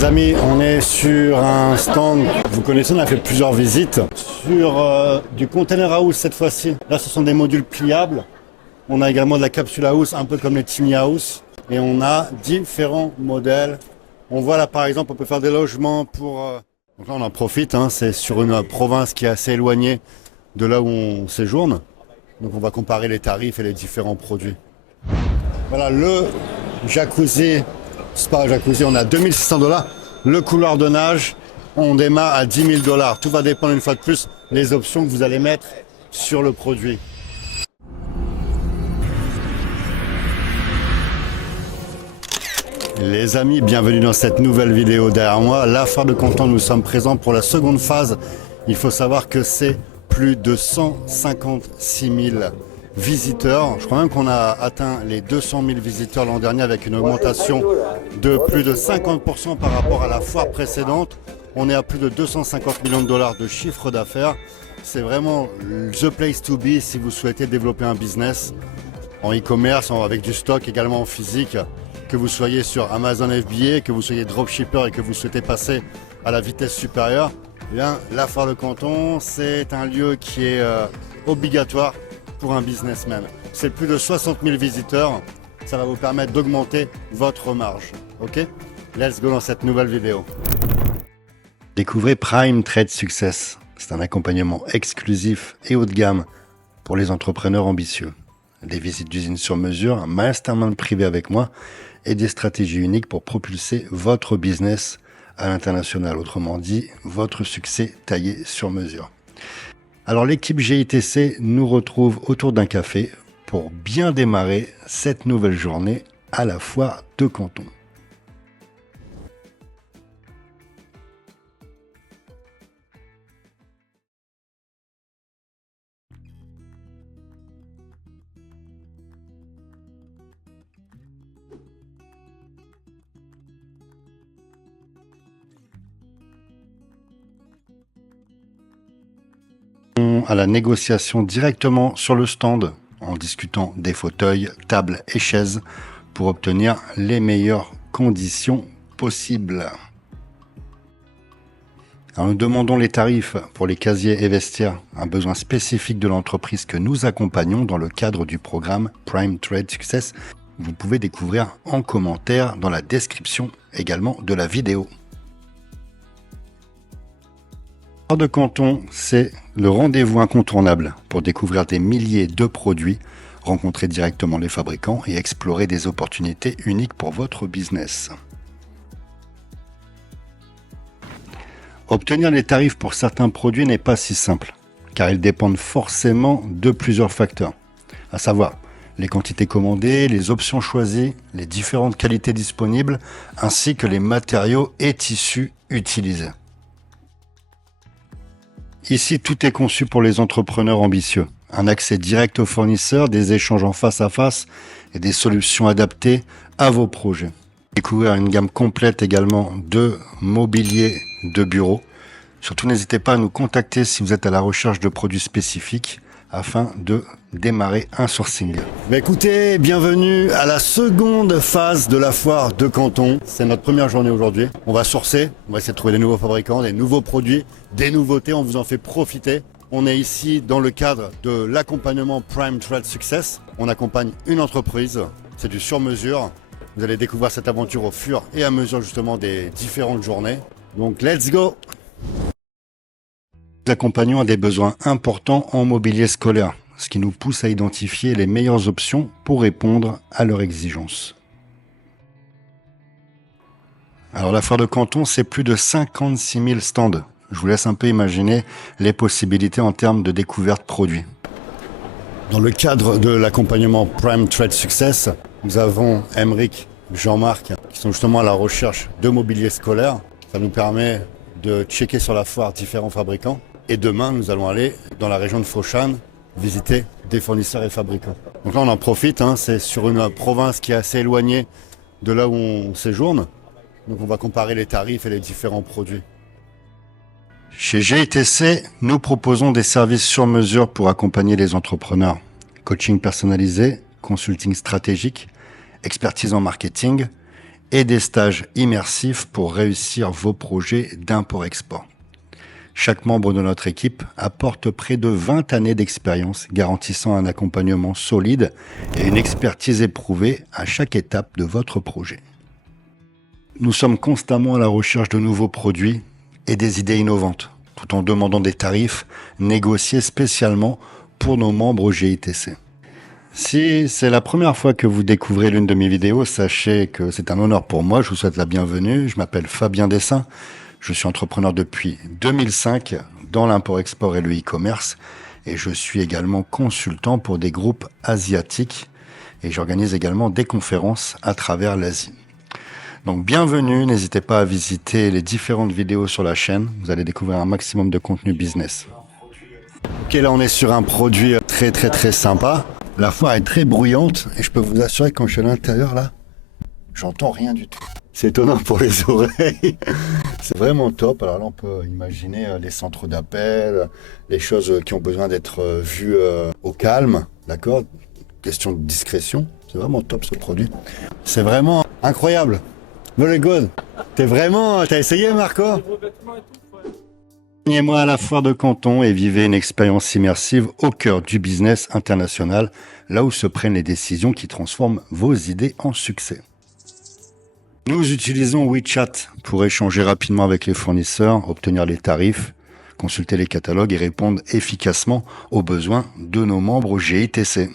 Les amis, on est sur un stand, vous connaissez, on a fait plusieurs visites, sur du container house cette fois-ci. Là, ce sont des modules pliables. On a également de la capsule house, un peu comme les tiny house. Et on a différents modèles. On voit là, par exemple, on peut faire des logements pour... Donc là, on en profite, hein, c'est sur une province qui est assez éloignée de là où on séjourne. Donc on va comparer les tarifs et les différents produits. Voilà, le jacuzzi, spa jacuzzi, on a 2600 $. Le couloir de nage, on démarre à 10 000 $. Tout va dépendre une fois de plus des options que vous allez mettre sur le produit. Les amis, bienvenue dans cette nouvelle vidéo derrière moi. La foire de Canton, nous sommes présents pour la seconde phase. Il faut savoir que c'est plus de 156 000 visiteurs. Je crois même qu'on a atteint les 200 000 visiteurs l'an dernier avec une augmentation de plus de 50% par rapport à la foire précédente. On est à plus de 250 millions de $ de chiffre d'affaires. C'est vraiment the place to be si vous souhaitez développer un business en e-commerce, avec du stock également en physique. Que vous soyez sur Amazon FBA, que vous soyez dropshipper et que vous souhaitez passer à la vitesse supérieure, eh bien, la foire de Canton, c'est un lieu qui est obligatoire pour un businessman. C'est plus de 60 000 visiteurs. Ça va vous permettre d'augmenter votre marge. Ok? Let's go dans cette nouvelle vidéo. Découvrez Prime Trade Success. C'est un accompagnement exclusif et haut de gamme pour les entrepreneurs ambitieux. Des visites d'usines sur mesure, un mastermind privé avec moi et des stratégies uniques pour propulser votre business à l'international. Autrement dit, votre succès taillé sur mesure. Alors l'équipe GITC nous retrouve autour d'un café pour bien démarrer cette nouvelle journée à la foire de Canton. À la négociation directement sur le stand en discutant des fauteuils, tables et chaises pour obtenir les meilleures conditions possibles. Alors nous demandons les tarifs pour les casiers et vestiaires, un besoin spécifique de l'entreprise que nous accompagnons dans le cadre du programme Prime Trade Success. Vous pouvez découvrir en commentaire dans la description également de la vidéo. La foire de Canton, c'est le rendez-vous incontournable pour découvrir des milliers de produits, rencontrer directement les fabricants et explorer des opportunités uniques pour votre business. Obtenir les tarifs pour certains produits n'est pas si simple, car ils dépendent forcément de plusieurs facteurs, à savoir les quantités commandées, les options choisies, les différentes qualités disponibles, ainsi que les matériaux et tissus utilisés. Ici, tout est conçu pour les entrepreneurs ambitieux. Un accès direct aux fournisseurs, des échanges en face à face et des solutions adaptées à vos projets. Découvrir une gamme complète également de mobilier de bureau. Surtout, n'hésitez pas à nous contacter si vous êtes à la recherche de produits spécifiques afin de démarrer un sourcing. Écoutez, bienvenue à la seconde phase de la foire de Canton. C'est notre première journée aujourd'hui. On va sourcer, on va essayer de trouver des nouveaux fabricants, des nouveaux produits, des nouveautés. On vous en fait profiter. On est ici dans le cadre de l'accompagnement Prime Trade Success. On accompagne une entreprise, c'est du sur-mesure. Vous allez découvrir cette aventure au fur et à mesure justement des différentes journées. Donc let's go! Nous accompagnons à des besoins importants en mobilier scolaire, ce qui nous pousse à identifier les meilleures options pour répondre à leurs exigences. Alors la foire de Canton, c'est plus de 56 000 stands. Je vous laisse un peu imaginer les possibilités en termes de découverte produits. Dans le cadre de l'accompagnement Prime Trade Success, nous avons Emeric, Jean-Marc, qui sont justement à la recherche de mobilier scolaire. Ça nous permet de checker sur la foire différents fabricants. Et demain, nous allons aller dans la région de Foshan, visiter des fournisseurs et fabricants. Donc là, on en profite, hein, c'est sur une province qui est assez éloignée de là où on séjourne. Donc on va comparer les tarifs et les différents produits. Chez GITC, nous proposons des services sur mesure pour accompagner les entrepreneurs. Coaching personnalisé, consulting stratégique, expertise en marketing et des stages immersifs pour réussir vos projets d'import-export. Chaque membre de notre équipe apporte près de 20 années d'expérience, garantissant un accompagnement solide et une expertise éprouvée à chaque étape de votre projet. Nous sommes constamment à la recherche de nouveaux produits et des idées innovantes, tout en demandant des tarifs négociés spécialement pour nos membres GITC. Si c'est la première fois que vous découvrez l'une de mes vidéos, sachez que c'est un honneur pour moi. Je vous souhaite la bienvenue. Je m'appelle Fabien Dessin. Je suis entrepreneur depuis 2005 dans l'import-export et le e-commerce. Et je suis également consultant pour des groupes asiatiques. Et j'organise également des conférences à travers l'Asie. Donc bienvenue, n'hésitez pas à visiter les différentes vidéos sur la chaîne. Vous allez découvrir un maximum de contenu business. Ok, là on est sur un produit très sympa. La foire est très bruyante et je peux vous assurer que quand je suis à l'intérieur là, j'entends rien du tout. C'est étonnant pour les oreilles. C'est vraiment top. Alors là on peut imaginer les centres d'appel, les choses qui ont besoin d'être vues au calme, d'accord? Question de discrétion. C'est vraiment top ce produit. C'est vraiment incroyable. Very good. T'as essayé Marco? Rejoignez-moi à la foire de Canton et vivez une expérience immersive au cœur du business international, là où se prennent les décisions qui transforment vos idées en succès. Nous utilisons WeChat pour échanger rapidement avec les fournisseurs, obtenir les tarifs, consulter les catalogues et répondre efficacement aux besoins de nos membres GITC.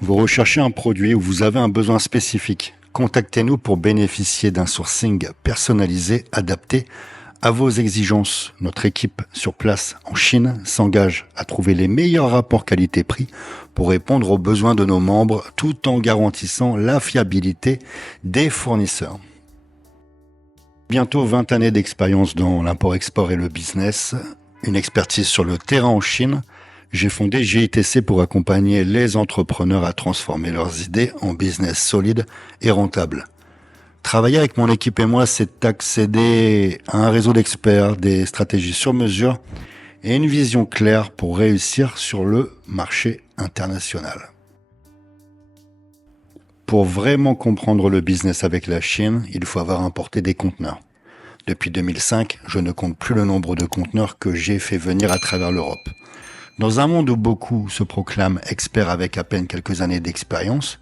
Vous recherchez un produit ou vous avez un besoin spécifique. Contactez-nous pour bénéficier d'un sourcing personnalisé, adapté à vos exigences. Notre équipe sur place en Chine s'engage à trouver les meilleurs rapports qualité-prix pour répondre aux besoins de nos membres tout en garantissant la fiabilité des fournisseurs. Bientôt 20 années d'expérience dans l'import-export et le business, une expertise sur le terrain en Chine. J'ai fondé GITC pour accompagner les entrepreneurs à transformer leurs idées en business solide et rentable. Travailler avec mon équipe et moi, c'est accéder à un réseau d'experts, des stratégies sur mesure et une vision claire pour réussir sur le marché international. Pour vraiment comprendre le business avec la Chine, il faut avoir importé des conteneurs. Depuis 2005, je ne compte plus le nombre de conteneurs que j'ai fait venir à travers l'Europe. Dans un monde où beaucoup se proclament experts avec à peine quelques années d'expérience,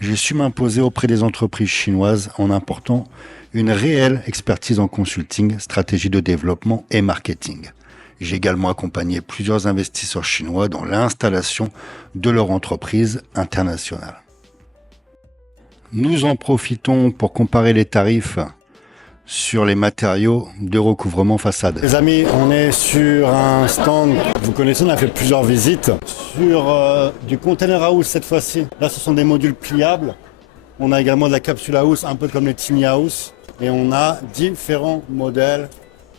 j'ai su m'imposer auprès des entreprises chinoises en important une réelle expertise en consulting, stratégie de développement et marketing. J'ai également accompagné plusieurs investisseurs chinois dans l'installation de leur entreprise internationale. Nous en profitons pour comparer les tarifs sur les matériaux de recouvrement façade. Les amis, on est sur un stand, vous connaissez, on a fait plusieurs visites, sur du container house cette fois-ci. Là, ce sont des modules pliables. On a également de la capsule house, un peu comme les tiny house. Et on a différents modèles.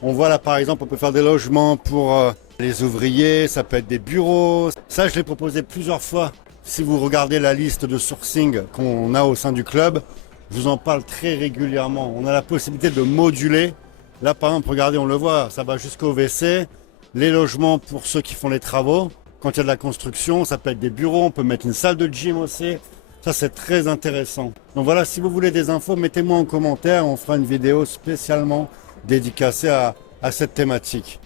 On voit là, par exemple, on peut faire des logements pour les ouvriers, ça peut être des bureaux. Ça, je l'ai proposé plusieurs fois. Si vous regardez la liste de sourcing qu'on a au sein du club, je vous en parle très régulièrement. On a la possibilité de moduler. Là, par exemple, regardez, on le voit, ça va jusqu'au WC. Les logements pour ceux qui font les travaux. Quand il y a de la construction, ça peut être des bureaux. On peut mettre une salle de gym aussi. Ça, c'est très intéressant. Donc voilà, si vous voulez des infos, mettez-moi en commentaire. On fera une vidéo spécialement dédicacée à cette thématique.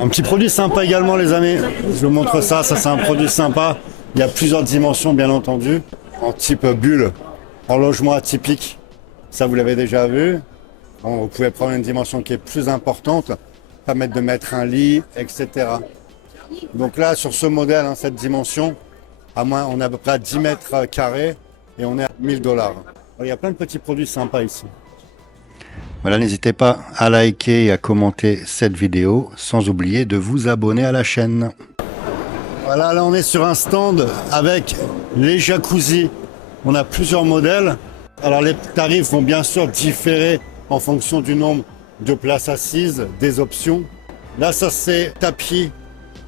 Un petit produit sympa également, les amis. Je vous montre ça. Ça, c'est un produit sympa. Il y a plusieurs dimensions, bien entendu. En type bulle. En logement atypique, ça vous l'avez déjà vu. Bon, vous pouvez prendre une dimension qui est plus importante, permettre de mettre un lit, etc. Donc là, sur ce modèle, cette dimension, on est à peu près à 10 mètres carrés et on est à $1000. Il y a plein de petits produits sympas ici. Voilà, n'hésitez pas à liker et à commenter cette vidéo, sans oublier de vous abonner à la chaîne. Voilà, là on est sur un stand avec les jacuzzis. On a plusieurs modèles. Alors les tarifs vont bien sûr différer en fonction du nombre de places assises, des options. Là, ça c'est tapis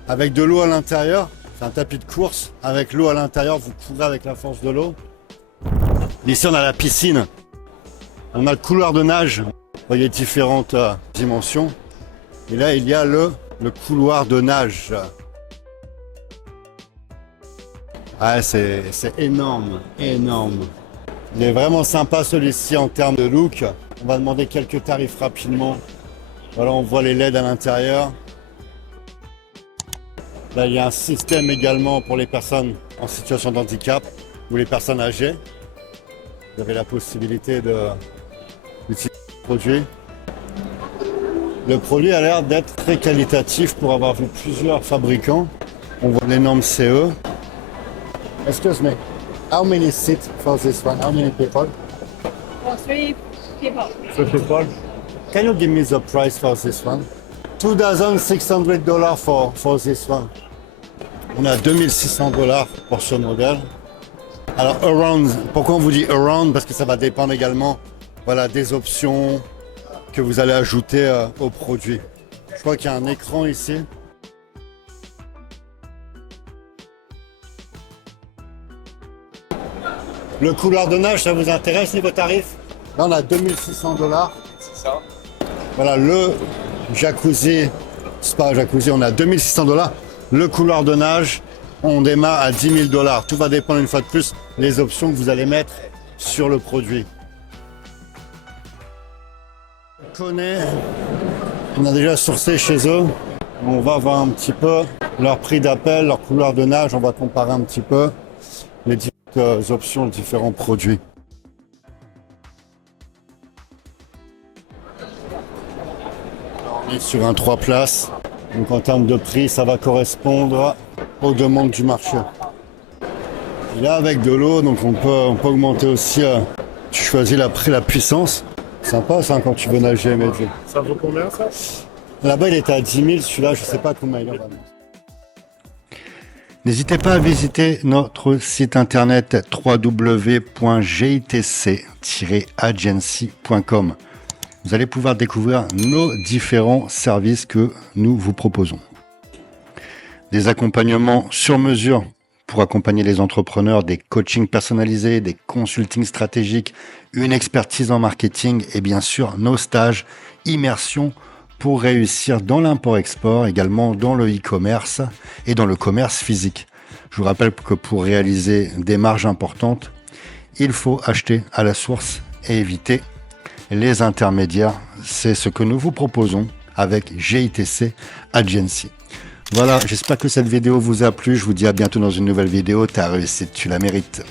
avec de l'eau à l'intérieur. C'est un tapis de course avec l'eau à l'intérieur. Vous courez avec la force de l'eau. Ici, on a la piscine. On a le couloir de nage. Vous voyez différentes dimensions. Et là, il y a le couloir de nage. Ah, c'est énorme, énorme. Il est vraiment sympa celui-ci en termes de look. On va demander quelques tarifs rapidement. Voilà, on voit les LED à l'intérieur. Là, il y a un système également pour les personnes en situation de handicap ou les personnes âgées. Vous avez la possibilité d'utiliser le produit. Le produit a l'air d'être très qualitatif pour avoir vu plusieurs fabricants. On voit les normes CE. Excuse me, how many seats for this one? How many people? For 3 people. 3 people. Can you give me the price for this one? $2,600 for this one. On a $2,600 pour ce modèle. Alors around, pourquoi on vous dit around? Parce que ça va dépendre également, voilà, des options que vous allez ajouter au produit. Je crois qu'il y a un écran ici. Le couloir de nage, ça vous intéresse niveau tarif? Là, on a $2,600. C'est ça. Voilà, le jacuzzi, spa jacuzzi, on a $2,600. Le couloir de nage, on démarre à $10,000. Tout va dépendre une fois de plus des options que vous allez mettre sur le produit. On a déjà sourcé chez eux. On va voir un petit peu leur prix d'appel, leur couloir de nage. On va comparer un petit peu les différentes options, les différents produits. On est sur un 3 places. Donc en termes de prix, ça va correspondre aux demandes du marché. Et là, avec de l'eau, donc on peut augmenter aussi. Tu choisis la puissance. Sympa ça quand tu veux nager, Medji. Ça vaut combien ça? Là-bas, il était à 10 000. Celui-là, je ne sais pas combien il est vraiment. N'hésitez pas à visiter notre site internet www.gitc-agency.com. Vous allez pouvoir découvrir nos différents services que nous vous proposons. Des accompagnements sur mesure pour accompagner les entrepreneurs, des coachings personnalisés, des consultings stratégiques, une expertise en marketing et bien sûr nos stages immersion pour réussir dans l'import-export, également dans le e-commerce et dans le commerce physique. Je vous rappelle que pour réaliser des marges importantes, il faut acheter à la source et éviter les intermédiaires. C'est ce que nous vous proposons avec GITC Agency. Voilà, j'espère que cette vidéo vous a plu. Je vous dis à bientôt dans une nouvelle vidéo. Ta réussite, tu la mérites.